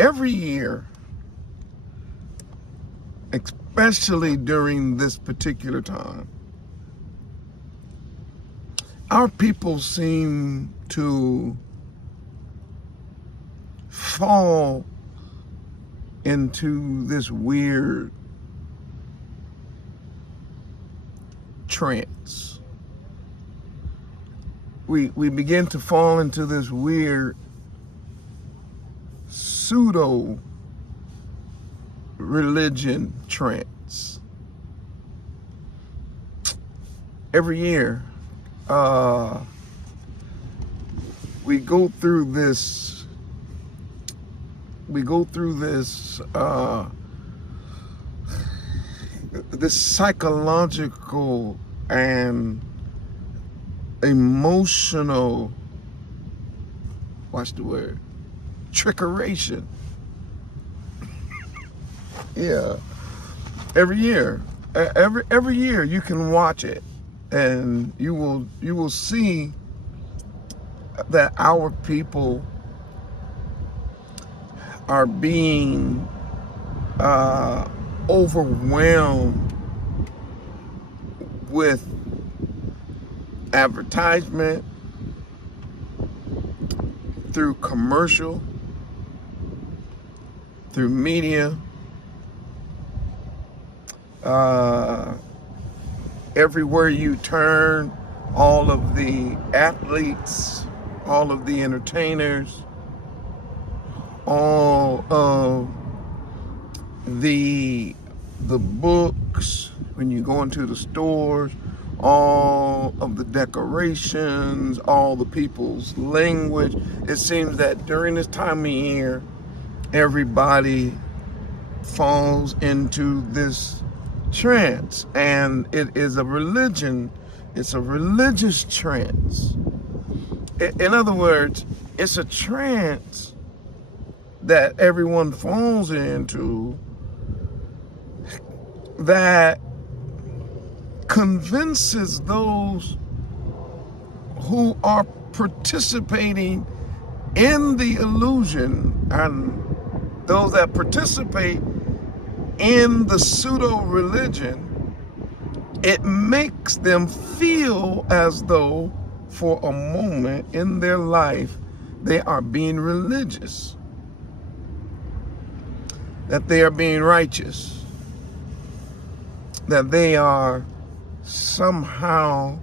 every year, especially during this particular time, our people seem to fall into this weird trance. We begin to fall into this weird pseudo religion trance. Every year, we go through this. This psychological and emotional, watch the word, trickeration. Yeah, every year you can watch it, and you will see that our people are being overwhelmed with advertisement, through commercial, through media. Everywhere you turn, all of the athletes, all of the entertainers, all of the books, when you go into the stores, all of the decorations, all the people's language. It seems that during this time of year, everybody falls into this trance, and it is a religion. It's a religious trance. In other words, it's a trance that everyone falls into that convinces those who are participating in the illusion, and those that participate in the pseudo-religion, it makes them feel as though for a moment in their life they are being religious, that they are being righteous, that they are somehow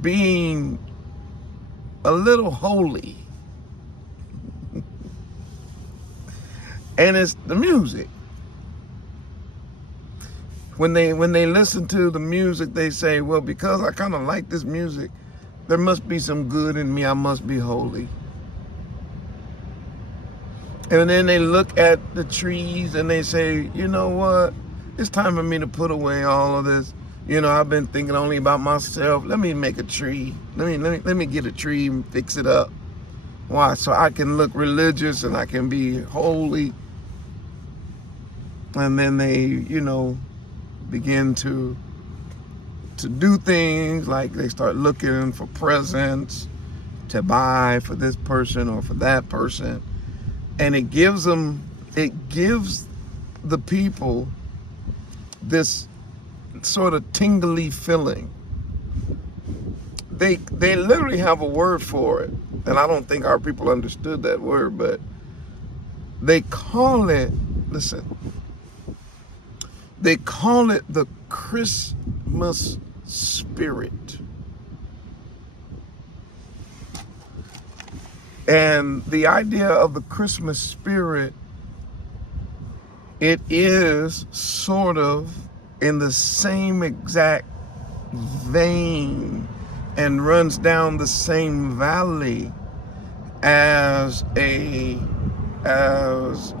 being a little holy. And it's the music. When they listen to the music, they say, well, because I kind of like this music, there must be some good in me. I must be holy. And then they look at the trees and they say, you know what? It's time for me to put away all of this. You know, I've been thinking only about myself. Let me make a tree. Let me get a tree and fix it up. Why? So I can look religious and I can be holy. And then they, you know, begin to do things like they start looking for presents to buy for this person or for that person. And it gives the people this sort of tingly feeling. They literally have a word for it. And I don't think our people understood that word, but they call it, listen, they call it the Christmas spirit. And the idea of the Christmas spirit, it is sort of in the same exact vein and runs down the same valley as a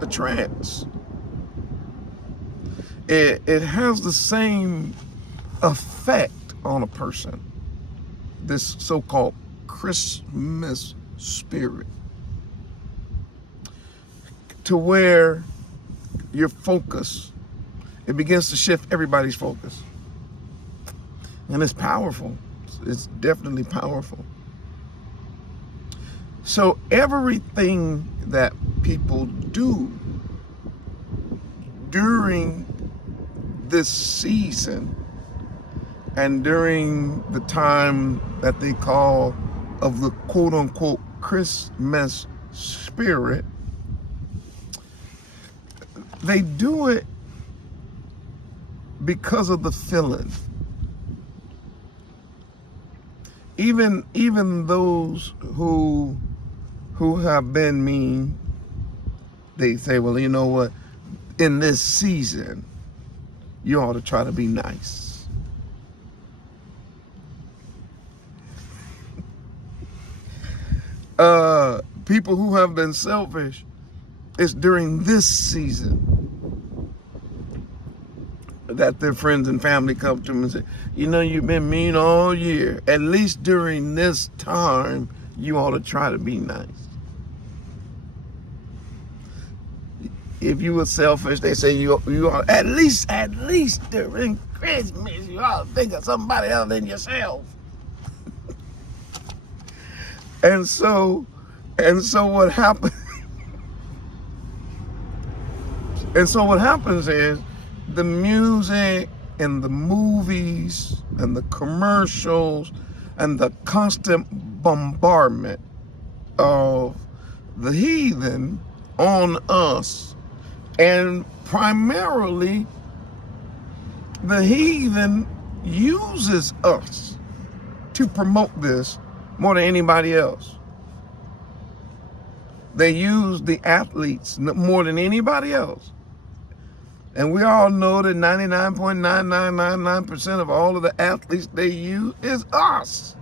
trance. It has the same effect on a person, this so-called Christmas spirit, to where your focus, it begins to shift everybody's focus. And it's powerful. It's definitely powerful. So everything that people do during this season and during the time that they call of the quote-unquote Christmas spirit, they do it because of the feeling. Even those who have been mean, they say, well, you know what, in this season you ought to try to be nice. People who have been selfish, it's during this season that their friends and family come to them and say, you know, you've been mean all year. At least during this time, you ought to try to be nice. If you were selfish, they say you ought, at least during Christmas, you ought to think of somebody else than yourself. And so what happens? And so what happens is the music and the movies and the commercials and the constant bombardment of the heathen on us, and primarily the heathen uses us to promote this more than anybody else. They use the athletes more than anybody else. And we all know that 99.9999% of all of the athletes they use is us.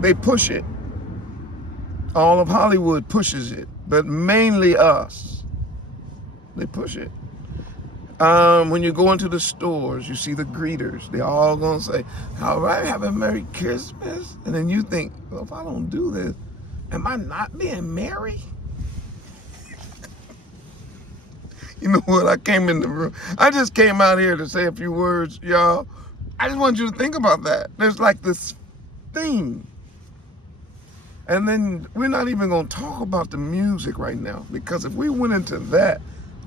They push it. All of Hollywood pushes it, but mainly us. They push it. When you go into the stores, you see the greeters. They're all gonna say, all right, have a Merry Christmas. And then you think, well, if I don't do this, am I not being merry? You know what? I came in the room. I just came out here to say a few words, y'all. I just want you to think about that. There's like this thing. And then we're not even going to talk about the music right now, because if we went into that,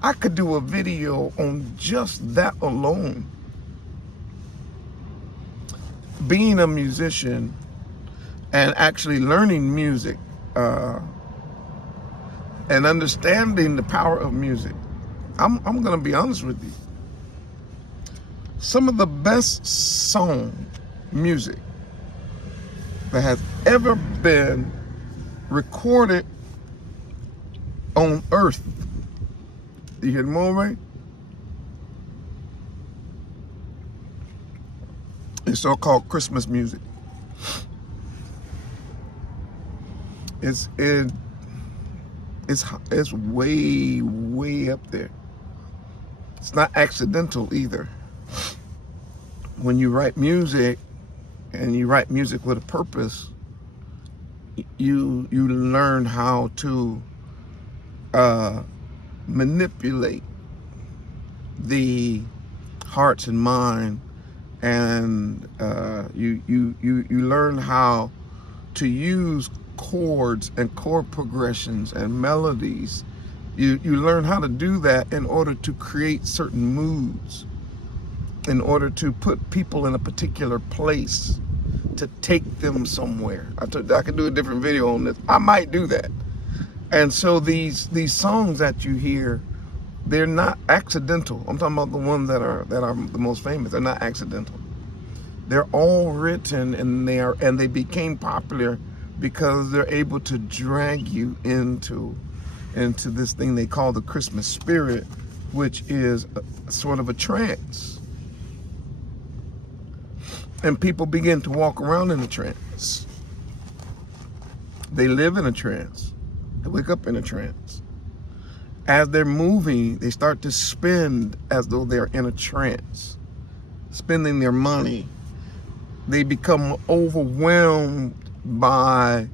I could do a video on just that alone. Being a musician and actually learning music and understanding the power of music, I'm going to be honest with you. Some of the best song music that has ever been recorded on earth, you hear them all right? It's so-called Christmas music. It's way up there. It's not accidental either. When you write music, and you write music with a purpose, you learn how to manipulate the hearts and mind, and you learn how to use chords and chord progressions and melodies. You learn how to do that in order to create certain moods, in order to put people in a particular place, to take them somewhere. I could do a different video on this. I might do that. And so these songs that you hear, they're not accidental. I'm talking about the ones that are the most famous. They're not accidental. They're all written, and they became popular because they're able to drag you into this thing they call the Christmas spirit, which is sort of a trance. And people begin to walk around in a trance. They live in a trance. They wake up in a trance. As they're moving, they start to spend as though they're in a trance, spending their money. They become overwhelmed by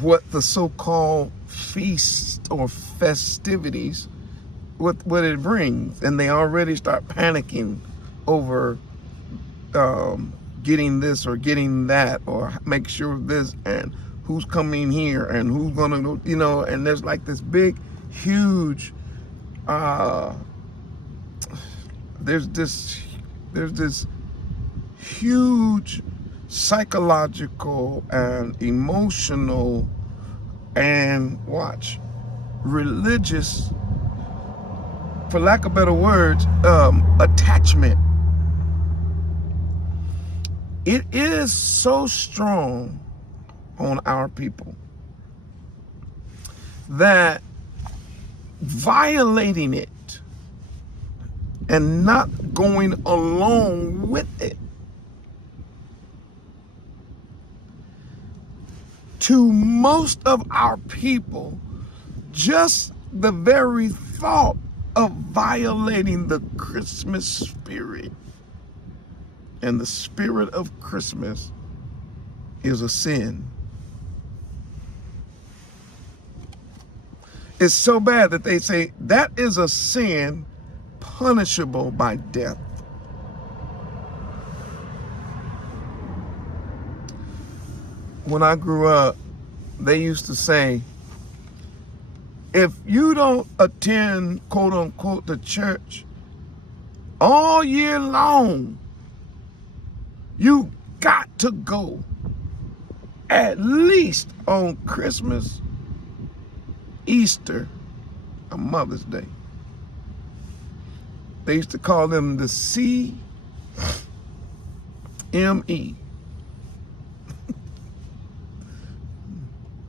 what the so-called feast or festivities, what it brings, and they already start panicking over getting this or getting that, or make sure this, and who's coming here and who's gonna go, you know, and there's like this big, huge, there's this huge psychological and emotional and religious, for lack of better words, attachment. It is so strong on our people that violating it and not going along with it, to most of our people, just the very thought of violating the Christmas spirit and the spirit of Christmas is a sin. It's so bad that they say that is a sin punishable by death. When I grew up, they used to say, if you don't attend, quote unquote, the church all year long, you got to go at least on Christmas, Easter, and Mother's Day. They used to call them the CME.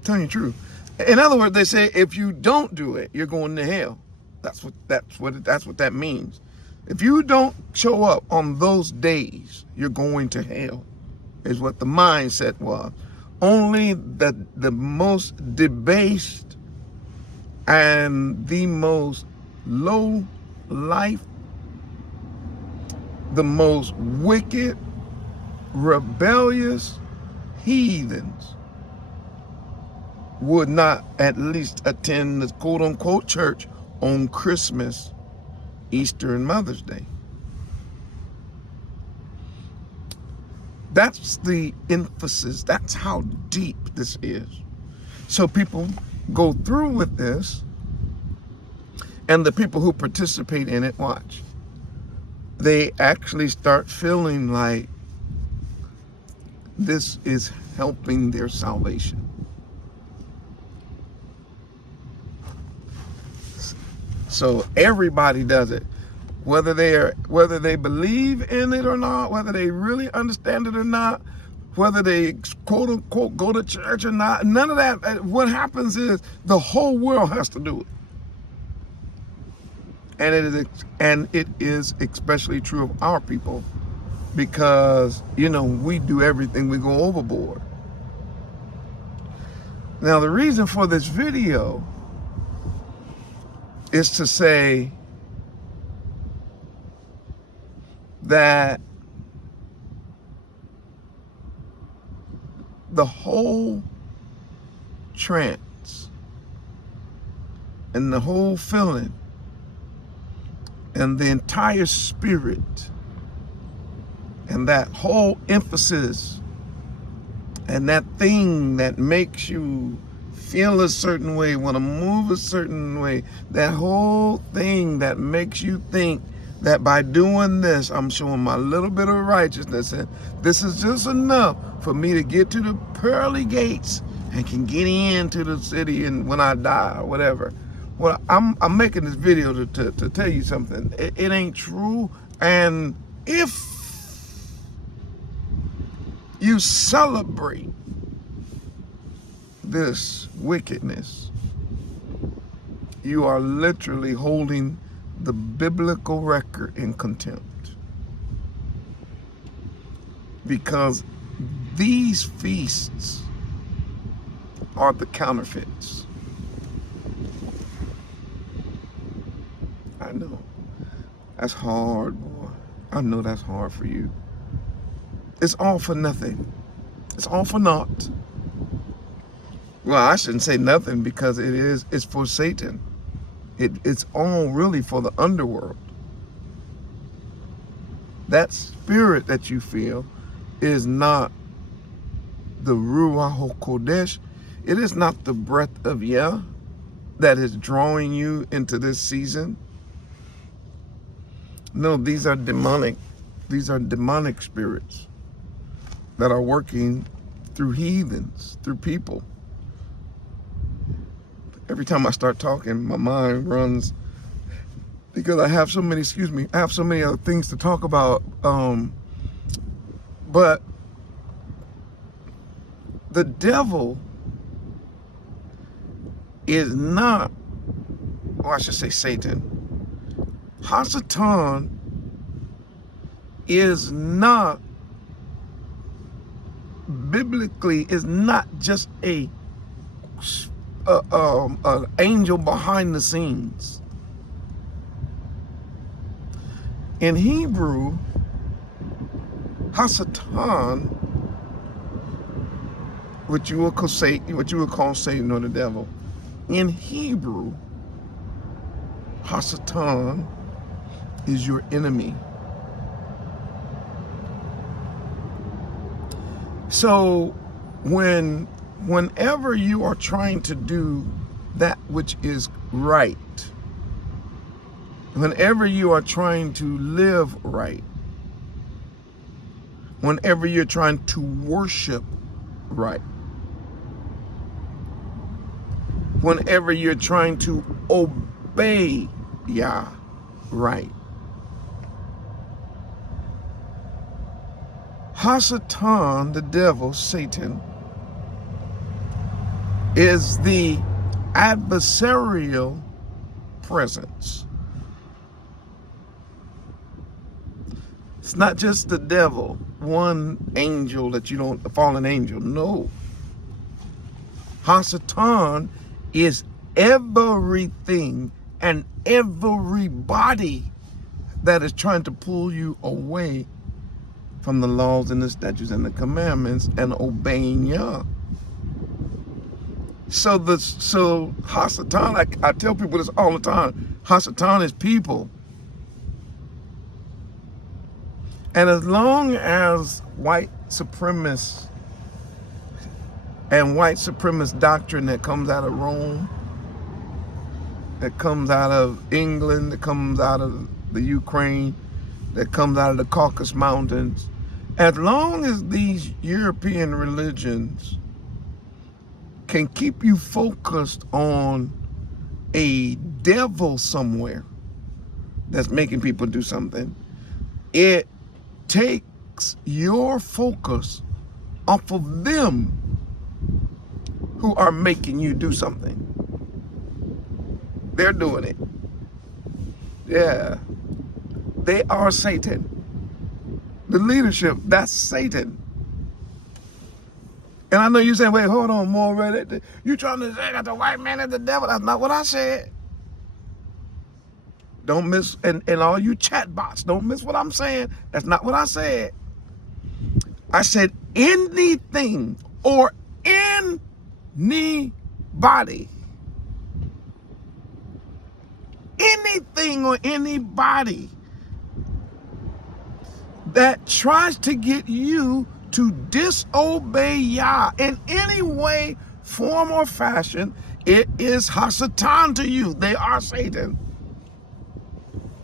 Telling you the truth. In other words, they say if you don't do it, you're going to hell. That's what that means. If you don't show up on those days, you're going to hell, is what the mindset was. Only the most debased and the most low life, the most wicked, rebellious heathens would not at least attend the quote unquote church on Christmas, Easter, and Mother's Day. That's the emphasis. That's how deep this is. So people go through with this, and the people who participate in it, watch, they actually start feeling like this is helping their salvation. So everybody does it, whether they believe in it or not, whether they really understand it or not, whether they quote unquote go to church or not. None of that. What happens is the whole world has to do it, and it is especially true of our people, because we do everything. We go overboard. Now the reason for this video is to say that the whole trance and the whole feeling and the entire spirit and that whole emphasis and that thing that makes you feel a certain way, want to move a certain way, that whole thing that makes you think that by doing this, I'm showing my little bit of righteousness, and this is just enough for me to get to the pearly gates and can get into the city and when I die or whatever. Well, I'm making this video to tell you something. It ain't true. And if you celebrate this wickedness, you are literally holding the biblical record in contempt, because these feasts are the counterfeits. I know that's hard, boy. I know that's hard for you. It's all for nothing. It's all for naught. Well, I shouldn't say nothing, because it's for Satan. It's all really for the underworld. That spirit that you feel is not the Ruach HaKodesh. It is not the breath of Yah that is drawing you into this season. No, these are demonic. These are demonic spirits that are working through heathens, through people. Every time I start talking, my mind runs, because I have so many, I have so many other things to talk about. But the devil is not, or I should say Satan. Hasatan is not, biblically, is not just an angel behind the scenes. In Hebrew, Hasatan, what you would call Satan or the devil, in Hebrew, Hasatan is your enemy. So whenever you are trying to do that which is right, whenever you are trying to live right, whenever you're trying to worship right, whenever you're trying to obey Yah right, Hasatan, the devil, Satan, is the adversarial presence. It's not just the devil, one angel that you don't, a fallen angel. No. Hasatan is everything and everybody that is trying to pull you away from the laws and the statutes and the commandments and obeying Yah. So Hasatan, I tell people this all the time, Hasatan is people. And as long as white supremacists and white supremacist doctrine that comes out of Rome, that comes out of England, that comes out of the Ukraine, that comes out of the Caucasus Mountains, as long as these European religions can keep you focused on a devil somewhere that's making people do something, it takes your focus off of them who are making you do something. They're doing it. Yeah. They are Satan. The leadership, that's Satan. And I know you're saying, wait, hold on, more ready. You trying to say that the white man is the devil? That's not what I said. Don't miss, and all you chat bots, don't miss what I'm saying. That's not what I said. I said anything or anybody. Anything or anybody that tries to get you to disobey Yah in any way, form, or fashion, it is Hasatan to you. They are Satan.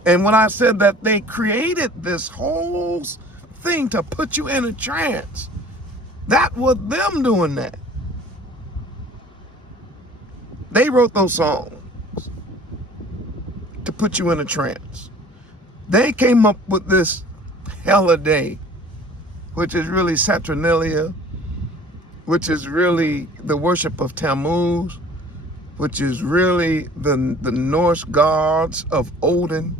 And when I said that they created this whole thing to put you in a trance, that was them doing that. They wrote those songs to put you in a trance. They came up with this hella day, which is really Saturnalia, which is really the worship of Tammuz, which is really the Norse gods of Odin,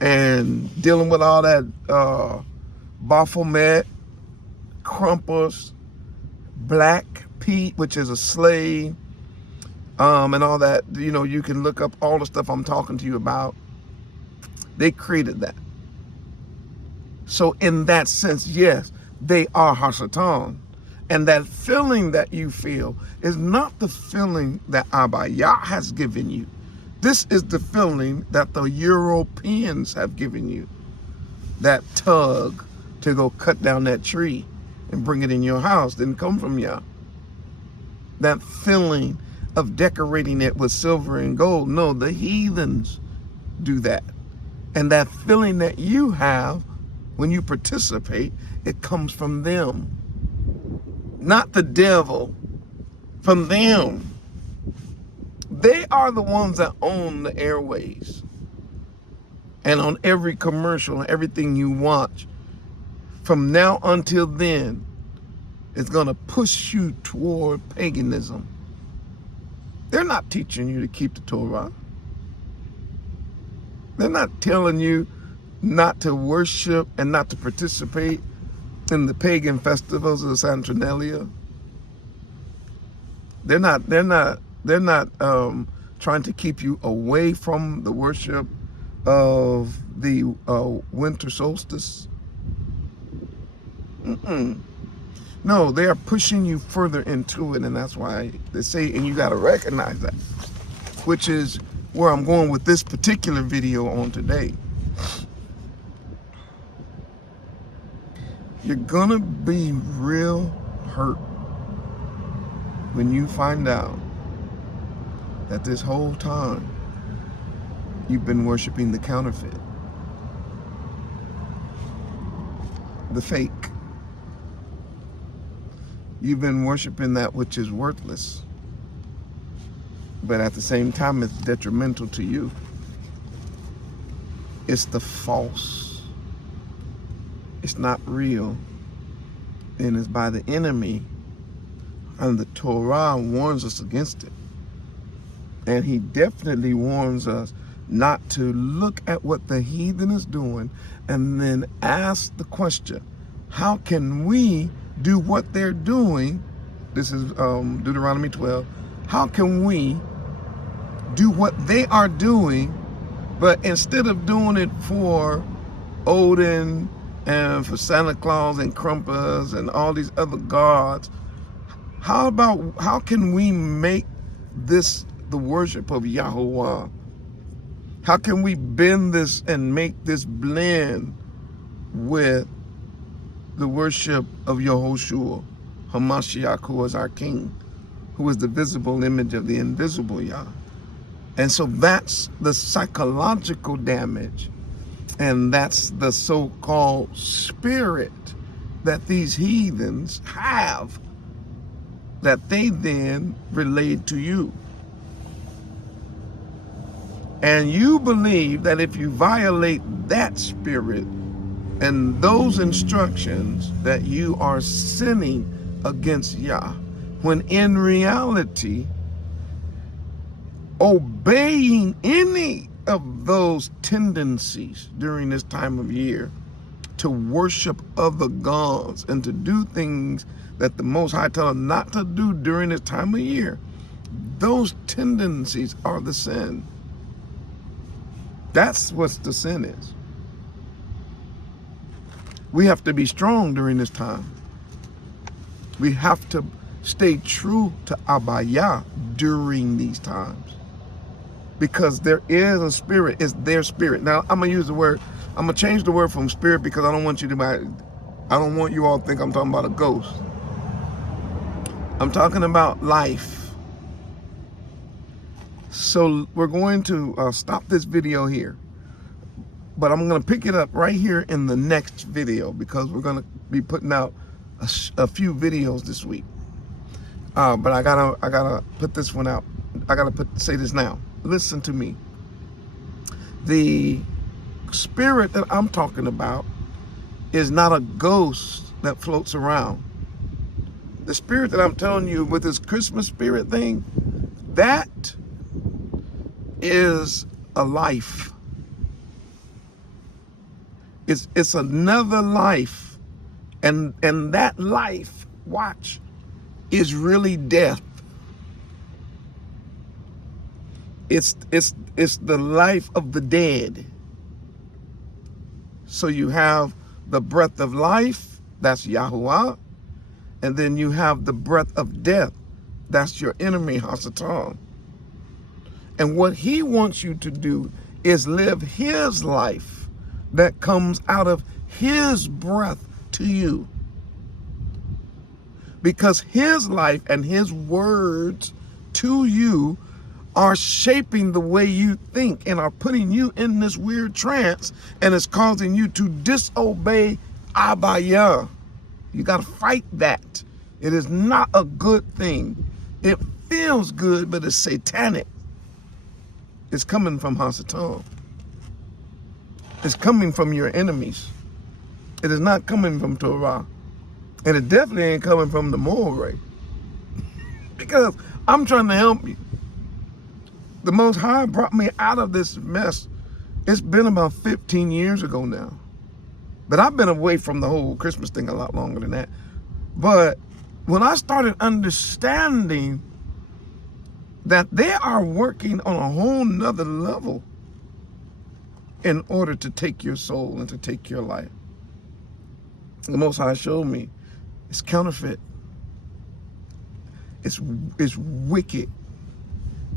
and dealing with all that Baphomet, Krampus, Black Pete, which is a slave, and all that. You know, you can look up all the stuff I'm talking to you about. They created that. So in that sense, yes, they are Hasatan. And that feeling that you feel is not the feeling that Abba Yah has given you. This is the feeling that the Europeans have given you. That tug to go cut down that tree and bring it in your house didn't come from Yah. That feeling of decorating it with silver and gold, no, the heathens do that. And that feeling that you have when you participate, it comes from them. Not the devil, from them. They are the ones that own the airways. And on every commercial and everything you watch, from now until then, it's going to push you toward paganism. They're not teaching you to keep the Torah. They're not telling you not to worship and not to participate in the pagan festivals of the Saturnalia. They're not trying to keep you away from the worship of the winter solstice. No, they are pushing you further into it, and that's why they say, and you got to recognize that, which is where I'm going with this particular video on today. You're gonna be real hurt when you find out that this whole time you've been worshiping the counterfeit, the fake. You've been worshiping that which is worthless, but at the same time it's detrimental to you. It's the false. It's not real, and it's by the enemy, and the Torah warns us against it. And he definitely warns us not to look at what the heathen is doing and then ask the question, how can we do what they're doing? This is Deuteronomy 12. How can we do what they are doing, but instead of doing it for Odin and for Santa Claus and Krampus and all these other gods, how can we make this the worship of Yahuwah? How can we bend this and make this blend with the worship of Yehoshua, Hamashiach, who is our King, who is the visible image of the invisible Yah? And so that's the psychological damage, and that's the so-called spirit that these heathens have, that they then relayed to you. And you believe that if you violate that spirit and those instructions, that you are sinning against Yah, when in reality, obeying any of those tendencies during this time of year to worship other gods and to do things that the Most High tells us not to do during this time of year, those tendencies are the sin. That's what the sin is. We have to be strong during this time. We have to stay true to Abaya during these times, because there is a spirit. It's their spirit. Now I'm gonna use the word. I'm gonna change the word from spirit, because I don't want you all to think I'm talking about a ghost. I'm talking about life. So we're going to stop this video here, but I'm going to pick it up right here in the next video, because we're going to be putting out a few videos this week. But I gotta put this one out. I gotta say this now. Listen to me. The spirit that I'm talking about is not a ghost that floats around. The spirit that I'm telling you with this Christmas spirit thing, that is a life. It's another life, and that life, watch, is really death. It's the life of the dead. So you have the breath of life, that's Yahuwah, and then you have the breath of death, that's your enemy, Hasatan. And what he wants you to do is live his life that comes out of his breath to you. Because his life and his words to you are shaping the way you think and are putting you in this weird trance, and it's causing you to disobey Abaya. You got to fight that. It is not a good thing. It feels good, but it's satanic. It's coming from Hasatan. It's coming from your enemies. It is not coming from Torah. And it definitely ain't coming from the Moreh. Because I'm trying to help you. The Most High brought me out of this mess. It's been about 15 years ago now. But I've been away from the whole Christmas thing a lot longer than that. But when I started understanding that they are working on a whole nother level in order to take your soul and to take your life, the Most High showed me it's counterfeit. It's wicked.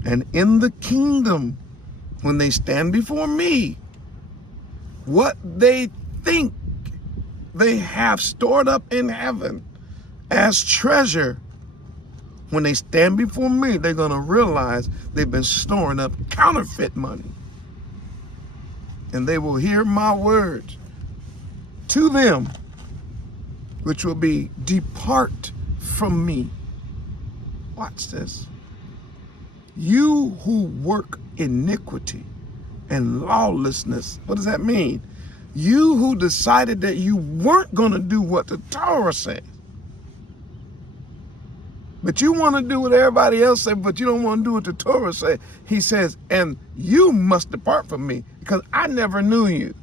And in the kingdom, when they stand before me, what they think they have stored up in heaven as treasure, when they stand before me, they're going to realize they've been storing up counterfeit money. And they will hear my words to them, which will be, depart from me. Watch this. You who work iniquity and lawlessness. What does that mean? You who decided that you weren't going to do what the Torah said. But you want to do what everybody else said, but you don't want to do what the Torah said. He says, and you must depart from me because I never knew you.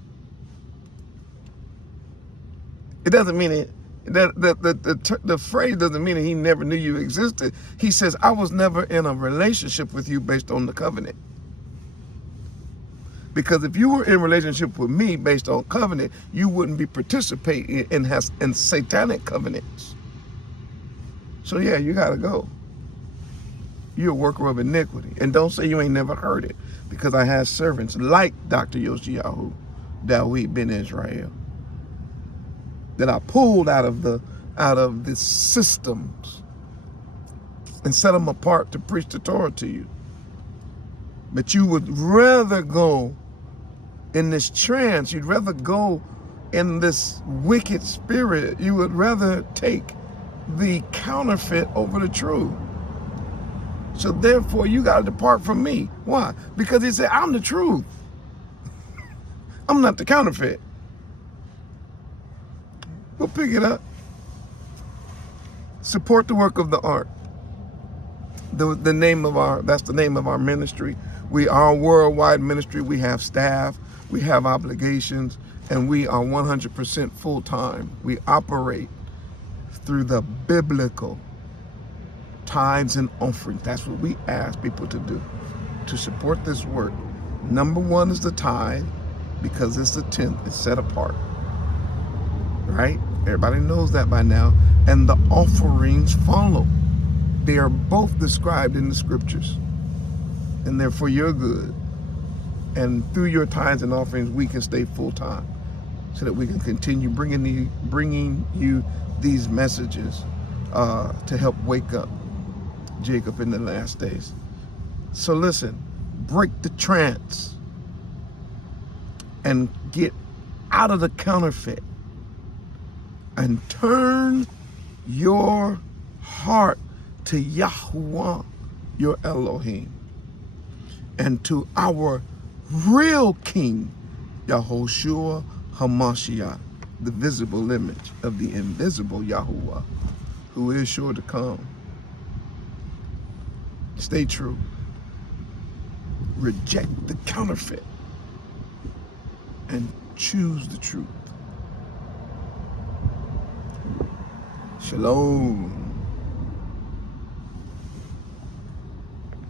It doesn't mean it. The phrase doesn't mean that he never knew you existed. He says, I was never in a relationship with you based on the covenant. Because if you were in relationship with me based on covenant, you wouldn't be participating in satanic covenants. So yeah, you gotta go. You're a worker of iniquity. And don't say you ain't never heard it, because I have servants like Dr. Yoshiyahu Dauid Ben Israel that I pulled out of the systems and set them apart to preach the Torah to you. But you would rather go in this trance, you'd rather go in this wicked spirit, you would rather take the counterfeit over the true. So therefore you got to depart from me. Why? Because he said, I'm the truth. I'm not the counterfeit. We'll pick it up. Support the work of the ARK. That's the name of our ministry. We are a worldwide ministry. We have staff, we have obligations, and we are 100% full-time. We operate through the biblical tithes and offerings. That's what we ask people to do to support this work. Number one is the tithe, because it's the 10th. It's set apart. Right? Everybody knows that by now. And the offerings follow. They are both described in the scriptures. And they're for your good. And through your tithes and offerings, we can stay full-time so that we can continue bringing you these messages to help wake up Jacob in the last days. So listen, break the trance and get out of the counterfeit and turn your heart to Yahuwah, your Elohim, and to our real King, Yahushua HaMashiach, the visible image of the invisible Yahuwah, who is sure to come. Stay true. Reject the counterfeit and choose the truth. Shalom.